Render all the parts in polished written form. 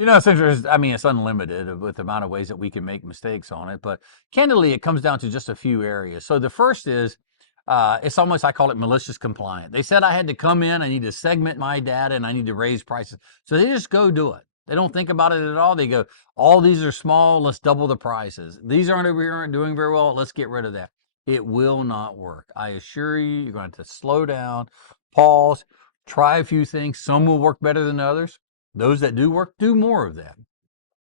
You know, since I mean, it's unlimited with the amount of ways that we can make mistakes on it, but candidly, it comes down to just a few areas. So the first is, it's almost, I call it malicious compliant. They said I had to come in, I need to segment my data, and I need to raise prices. So they just go do it. They don't think about it at all. They go, all these are small, let's double the prices. These aren't over here, aren't doing very well, let's get rid of that. It will not work. I assure you, you're going to have to slow down, pause, try a few things. Some will work better than others. Those that do work, do more of that.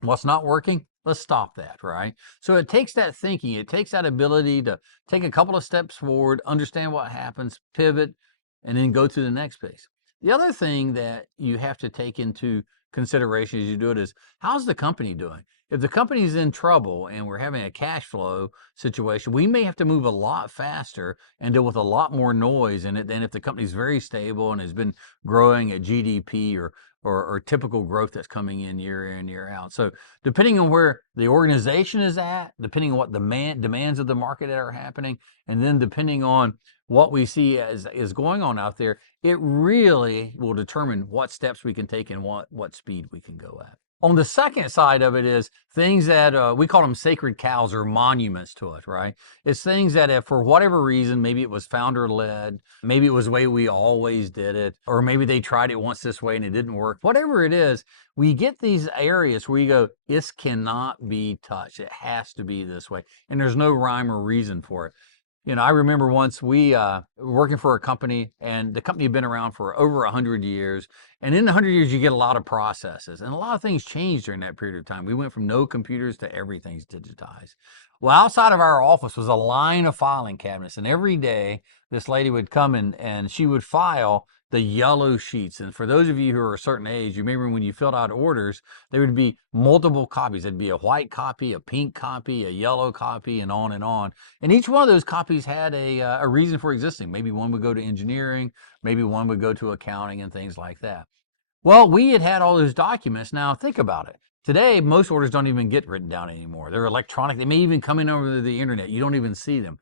What's not working, let's stop that, right? So it takes that thinking, it takes that ability to take a couple of steps forward, understand what happens, pivot, and then go to the next piece. The other thing that you have to take into consideration as you do it is, how's the company doing? If the company's in trouble and we're having a cash flow situation, we may have to move a lot faster and deal with a lot more noise in it than if the company's very stable and has been growing at GDP or typical growth that's coming in and year out. So depending on where the organization is at, depending on what demands of the market that are happening, and then depending on what we see as is going on out there, it really will determine what steps we can take and what speed we can go at. On the second side of it is things that we call them sacred cows or monuments to it, right? It's things that if for whatever reason, maybe it was founder led, maybe it was the way we always did it, or maybe they tried it once this way and it didn't work. Whatever it is, we get these areas where you go, this cannot be touched. It has to be this way. And there's no rhyme or reason for it. You know, I remember once we were working for a company, and the company had been around for over 100 years. And in the 100 years, you get a lot of processes, and a lot of things changed during that period of time. We went from no computers to everything's digitized. Well, outside of our office was a line of filing cabinets, and every day this lady would come in and she would file the yellow sheets. And for those of you who are a certain age, you remember when you filled out orders, there would be multiple copies. There'd be a white copy, a pink copy, a yellow copy, and on and on. And each one of those copies had a reason for existing. Maybe one would go to engineering, maybe one would go to accounting and things like that. Well, we had all those documents. Now think about it. Today, most orders don't even get written down anymore. They're electronic. They may even come in over the internet. You don't even see them.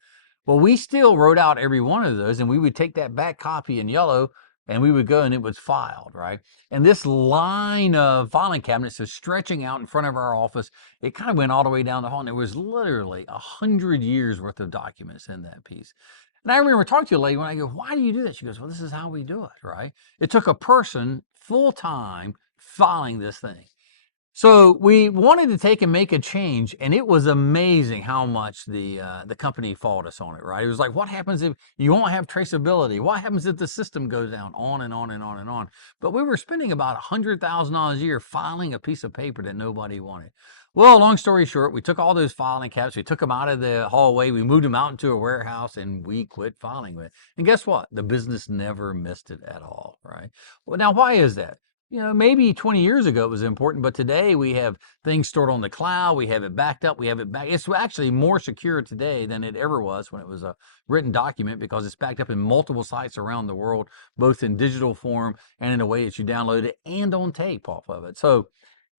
Well, we still wrote out every one of those, and we would take that back copy in yellow and we would go and it was filed, right? And this line of filing cabinets is stretching out in front of our office. It kind of went all the way down the hall, and there was literally 100 years worth of documents in that piece. And I remember talking to a lady when I go, why do you do that? She goes, well, this is how we do it, right? It took a person full time filing this thing. So we wanted to take and make a change, and it was amazing how much the company fought us on it, right? It was like, what happens if you won't have traceability? What happens if the system goes down? On and on and on and on. But we were spending about $100,000 a year filing a piece of paper that nobody wanted. Well, long story short, we took all those filing cabinets, we took them out of the hallway, we moved them out into a warehouse, and we quit filing with it. And guess what? The business never missed it at all, right? Well, now, why is that? You know, maybe 20 years ago it was important, but today we have things stored on the cloud, we have it backed up, we have it back. It's actually more secure today than it ever was when it was a written document, because it's backed up in multiple sites around the world, both in digital form and in a way that you download it and on tape off of it. So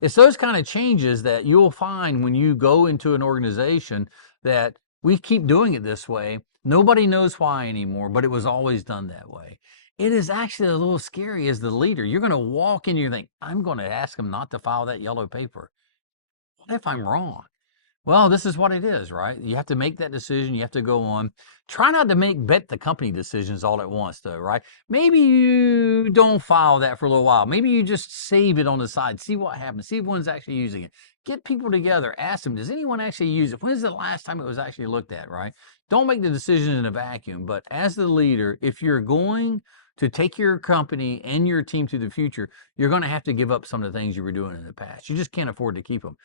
it's those kind of changes that you'll find when you go into an organization that we keep doing it this way. Nobody knows why anymore, but it was always done that way. It is actually a little scary as the leader. You're going to walk in and you think, I'm going to ask them not to file that yellow paper. What if I'm wrong? Well, this is what it is, right? You have to make that decision. You have to go on. Try not to bet the company decisions all at once, though, right? Maybe you don't file that for a little while. Maybe you just save it on the side. See what happens. See if one's actually using it. Get people together. Ask them, does anyone actually use it? When's the last time it was actually looked at, right? Don't make the decision in a vacuum. But as the leader, if you're going to take your company and your team to the future, you're going to have to give up some of the things you were doing in the past. You just can't afford to keep them.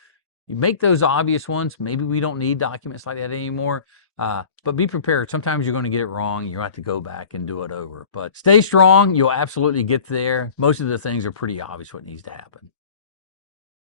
You make those obvious ones. Maybe we don't need documents like that anymore, but be prepared. Sometimes you're going to get it wrong. You'll have to go back and do it over. But stay strong. You'll absolutely get there. Most of the things are pretty obvious what needs to happen.